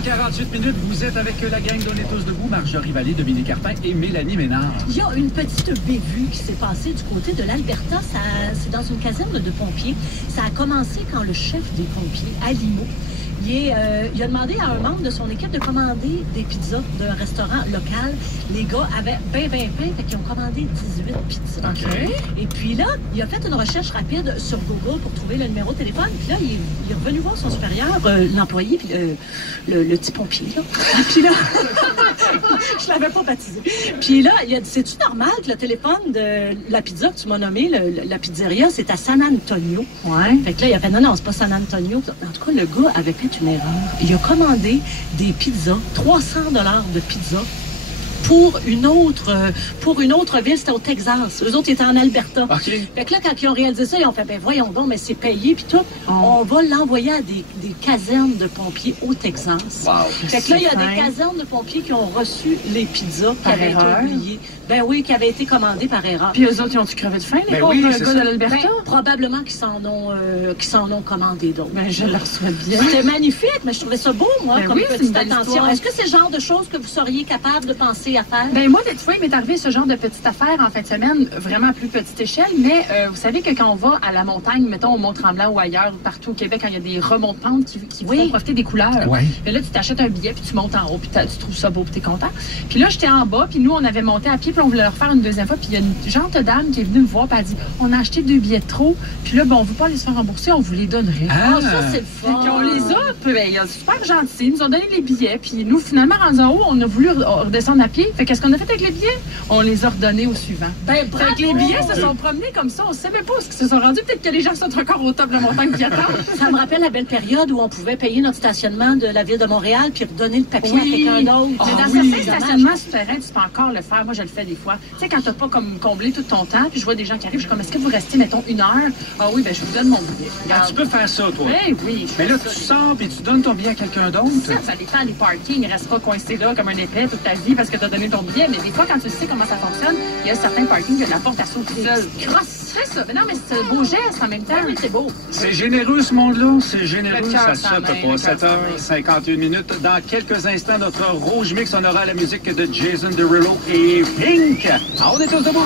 19h48 minutes, vous êtes avec la gang d'On est tous debout, Marjorie Vallée, Dominique Carpin et Mélanie Ménard. Il y a une petite bévue qui s'est passée du côté de l'Alberta. C'est dans une caserne de pompiers. Ça a commencé quand le chef des pompiers, Alimo, il a demandé à un membre de son équipe de commander des pizzas d'un restaurant local. Les gars avaient ben faim, fait qu'ils ont commandé 18 pizzas. OK. Et puis là, il a fait une recherche rapide sur Google pour trouver le numéro de téléphone. Puis là, il est revenu voir son supérieur, l'employé, puis le petit pompier, là. Puis là, je l'avais pas baptisé. Puis là, il a dit, c'est-tu normal que le téléphone de la pizza que tu m'as nommé, la pizzeria, c'est à San Antonio? Ouais. Fait que là, il a fait, non, c'est pas San Antonio. En tout cas, le gars avait fait une erreur. Il a commandé des pizzas, 300 $ de pizza, pour une autre ville, c'était au Texas. Eux autres, ils étaient en Alberta. OK. Fait que là, quand ils ont réalisé ça, ils ont fait, ben voyons donc, mais c'est payé, puis tout. On va l'envoyer à des casernes de pompiers au Texas. Wow. Fait que là, il y a des casernes de pompiers qui ont reçu les pizzas qui avaient été oubliées. Ben oui, qui avaient été commandées par erreur. Puis eux autres, ils ont-tu crevé de faim, les Ben pauvres oui, gars c'est de ça. l'Alberta? Ben, probablement qu'ils s'en ont commandé d'autres. Ben, je leur souhaite bien. C'était magnifique, mais je trouvais ça beau, moi, Ben comme oui, c'est petite une belle attention. histoire. Est-ce que c'est le genre de choses que vous seriez capable de penser à faire? Ben moi, des fois, il m'est arrivé ce genre de petite affaire en fin de semaine, vraiment à plus petite échelle, mais vous savez que quand on va à la montagne, mettons au Mont-Tremblant ou ailleurs, partout au Québec, quand il y a des remontantes qui font profiter des couleurs, Ouais. et là, tu t'achètes un billet, puis tu montes en haut, puis tu trouves ça beau, puis t'es content. Puis là, j'étais en bas, puis nous, on avait monté à pied, puis on voulait le refaire une deuxième fois, puis il y a une gentille dame qui est venue me voir, puis elle a dit, on a acheté 2 billets de trop, puis là, ben, on veut pas les se faire rembourser, on vous les donnerait. Ah, ça, c'est le Fait fun. qu'on les a, puis ben, ils sont super gentils, ils nous ont donné les billets, puis nous, finalement, rendus en haut, on a voulu redescendre à pied. Fait qu'est-ce qu'on a fait avec les billets? On les a redonnés au suivant. Ben, Fait bravo! que les billets se sont promenés comme ça, on savait pas ce qu'ils se sont rendus. Peut-être que les gens sont encore au top de la montagne qui attendent. Ça me rappelle la belle période où on pouvait payer notre stationnement de la ville de Montréal puis redonner le papier à quelqu'un d'autre. Mais dans certains stationnements souterrains, tu peux encore le faire. Moi, je le fais des fois. Tu sais, quand t'as pas comme comblé tout ton temps, puis je vois des gens qui arrivent, je suis comme, est-ce que vous restez, mettons, 1 heure? Ah oui, ben je vous donne mon billet. Ah, tu peux faire ça, toi. Ben oui. Mais là, tu sors et tu donnes ton billet à quelqu'un d'autre. Ça dépend des parkings. Il reste pas coincé là comme un épais toute ta vie parce que tu as donné ton billet. Mais des fois, quand tu sais comment ça fonctionne, il y a certains parkings que la porte à sauter seule. Crosse, fais ça. Mais non, mais c'est un beau geste en même temps. Oui, c'est beau. C'est généreux, ce monde-là. C'est généreux. Le cœur Ça s'en saute mêle, pour le cœur s'en 7h51 minutes. Dans quelques instants, notre Rouge Mix, on aura la musique de Jason Derulo et Pink. Ah, on est tous debout.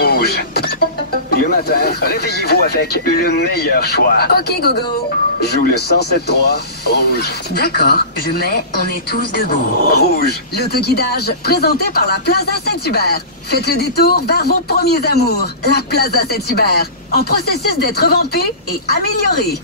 Rouge. Le matin, réveillez-vous avec le meilleur choix. OK, Gogo. Joue le 107.3 Rouge. D'accord, je mets On est tous debout. Rouge. L'autoguidage, présenté par la Plaza Saint-Hubert. Faites le détour vers vos premiers amours. La Plaza Saint-Hubert, en processus d'être revampée et améliorée.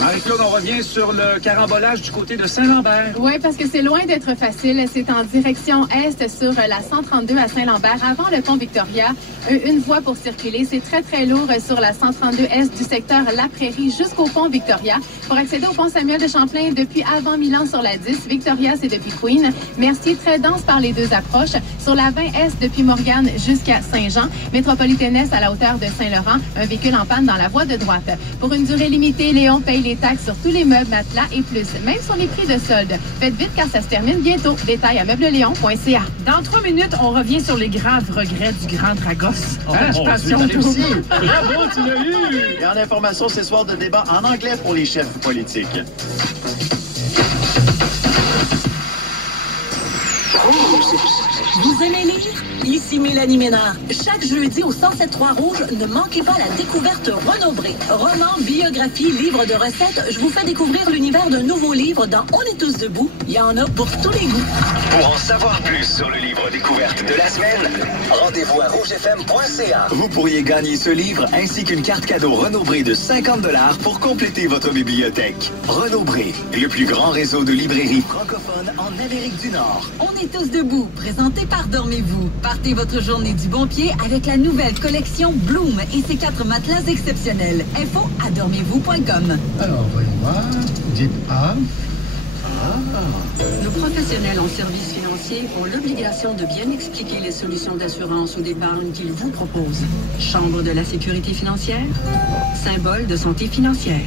Marie-Claude, on revient sur le carambolage du côté de Saint-Lambert. Oui, parce que c'est loin d'être facile. C'est en direction est sur la 132 à Saint-Lambert, avant le pont Victoria. Une voie pour circuler. C'est très, très lourd sur la 132 est du secteur La Prairie jusqu'au pont Victoria. Pour accéder au pont Samuel de Champlain, depuis avant Milan sur la 10. Victoria, c'est depuis Queen. Mercier, très dense par les deux approches. Sur la 20 est depuis Morgane jusqu'à Saint-Jean. Métropolitaine est à la hauteur de Saint-Laurent. Un véhicule en panne dans la voie de droite. Pour une durée limitée, Léon paye les taxes sur tous les meubles, matelas et plus, même sur les prix de solde. Faites vite car ça se termine bientôt. Détail à meubleleon.ca. Dans 3 minutes, on revient sur les graves regrets du Grand Dragos. Occupation réussi. Bravo, tu l'as eu! Et en information ce soir de débat en anglais pour les chefs politiques. Vous aimez lire? Ici Mélanie Ménard. Chaque jeudi au 107.3 Rouge, ne manquez pas la découverte Renaud-Bré. Roman, biographie, livre de recettes, je vous fais découvrir l'univers d'un nouveau livre dans On est tous debout. Il y en a pour tous les goûts. Pour en savoir plus sur le livre découverte de la semaine, rendez-vous à rougefm.ca. Vous pourriez gagner ce livre ainsi qu'une carte cadeau Renaud-Bré de 50 $ pour compléter votre bibliothèque. Renaud-Bré, le plus grand réseau de librairies francophones en Amérique du Nord. On est tous debout, présenté par Dormez-vous. Partez votre journée du bon pied avec la nouvelle collection Bloom et ses 4 matelas exceptionnels. Info à dormez-vous.com. Alors, voyons voir. Dites A. Nos professionnels en services financiers ont l'obligation de bien expliquer les solutions d'assurance ou d'épargne qu'ils vous proposent. Chambre de la sécurité financière, symbole de santé financière.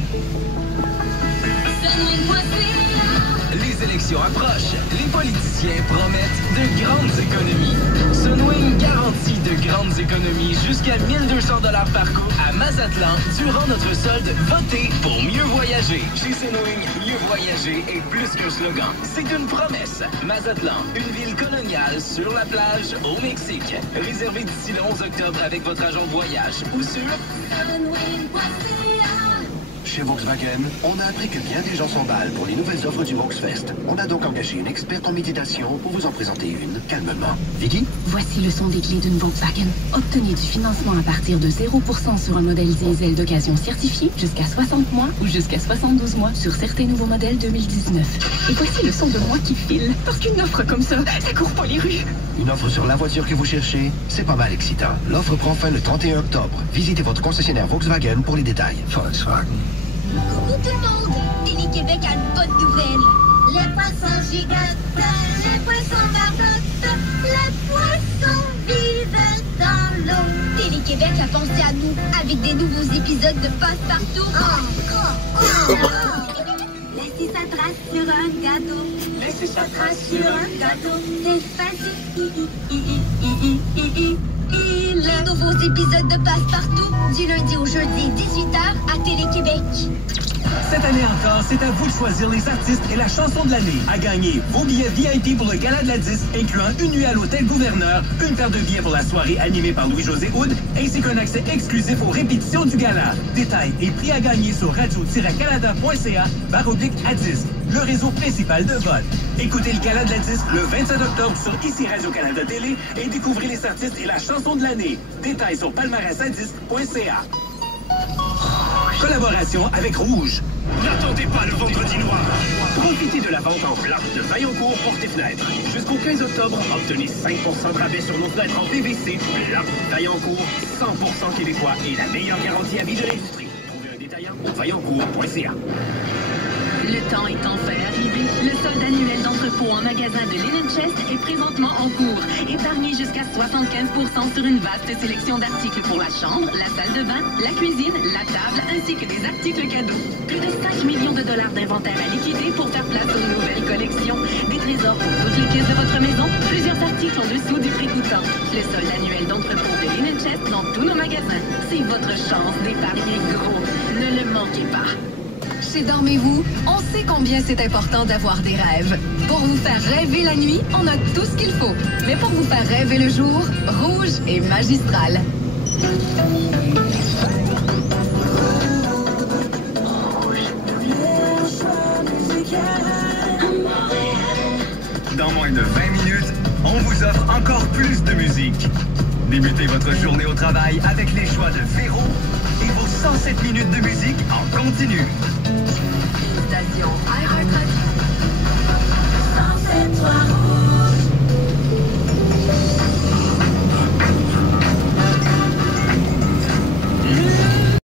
Les élections approchent. Les politiciens promettent de grandes économies. Sunwing garantit de grandes grandes économies jusqu'à 1200 $ par coup à Mazatlan durant notre solde Votez pour mieux voyager. Chez Sunwing, mieux voyager est plus qu'un slogan. C'est une promesse. Mazatlan, une ville coloniale sur la plage au Mexique. Réservez d'ici le 11 octobre avec votre agent de voyage ou sur Chez Volkswagen, on a appris que bien des gens s'emballent pour les nouvelles offres du Volksfest. On a donc engagé une experte en méditation pour vous en présenter une, calmement. Vicky? Voici le son des clés d'une Volkswagen. Obtenez du financement à partir de 0% sur un modèle diesel d'occasion certifié, jusqu'à 60 mois ou jusqu'à 72 mois sur certains nouveaux modèles 2019. Et voici le son de moi qui file. Parce qu'une offre comme ça court pas les rues. Une offre sur la voiture que vous cherchez? C'est pas mal excitant. L'offre prend fin le 31 octobre. Visitez votre concessionnaire Volkswagen pour les détails. Volkswagen. Coucou tout le monde! Télé-Québec a une bonne nouvelle! Les poissons gigotent, les poissons barbotent, les poissons vivent dans l'eau! Télé-Québec a pensé à nous avec des nouveaux épisodes de Passe-Partout. Laissez sa trace sur un gâteau. Laissez sa trace sur un gâteau. C'est facile. Les nouveaux épisodes de Passe-Partout, du lundi au jeudi, 18h à Télé-Québec. Cette année encore, c'est à vous de choisir les artistes et la chanson de l'année. À gagner vos billets VIP pour le Gala de la Disque, incluant une nuit à l'Hôtel Gouverneur, une paire de billets pour la soirée animée par Louis-José Hood, ainsi qu'un accès exclusif aux répétitions du Gala. Détails et prix à gagner sur radio-canada.ca/à disque, le réseau principal de vote. Écoutez le Gala de la Disque le 27 octobre sur ICI Radio-Canada Télé et découvrez les artistes et la chanson de l'année. Détails sur palmarèsadisque.ca. Collaboration avec Rouge. N'attendez pas le vendredi noir. Profitez de la vente en bloc de Vaillancourt Portes et Fenêtres. Jusqu'au 15 octobre, obtenez 5% de rabais sur nos fenêtres en PVC. Bloc Vaillancourt, 100% québécois et la meilleure garantie à vie de l'industrie. Trouvez un détaillant au vaillancourt.ca. Le temps est enfin arrivé. Le solde annuel d'entrepôt en magasin de Linen Chest est présentement en cours. Épargnez jusqu'à 75% sur une vaste sélection d'articles pour la chambre, la salle de bain, la cuisine, la table, ainsi que des articles cadeaux. Plus de 5 millions de dollars d'inventaire à liquider pour faire place aux nouvelles collections. Des trésors pour toutes les pièces de votre maison, plusieurs articles en dessous du prix coûtant. Le solde annuel d'entrepôt de Linen Chest dans tous nos magasins. C'est votre chance d'épargner gros. Ne le manquez pas. Chez Dormez-vous, on sait combien c'est important d'avoir des rêves. Pour vous faire rêver la nuit, on a tout ce qu'il faut. Mais pour vous faire rêver le jour, Rouge est magistral. Dans moins de 20 minutes, on vous offre encore plus de musique. Débutez votre journée au travail avec les choix de Véro et vos 107 minutes de musique en continu. Station iHeartRadio. 107.3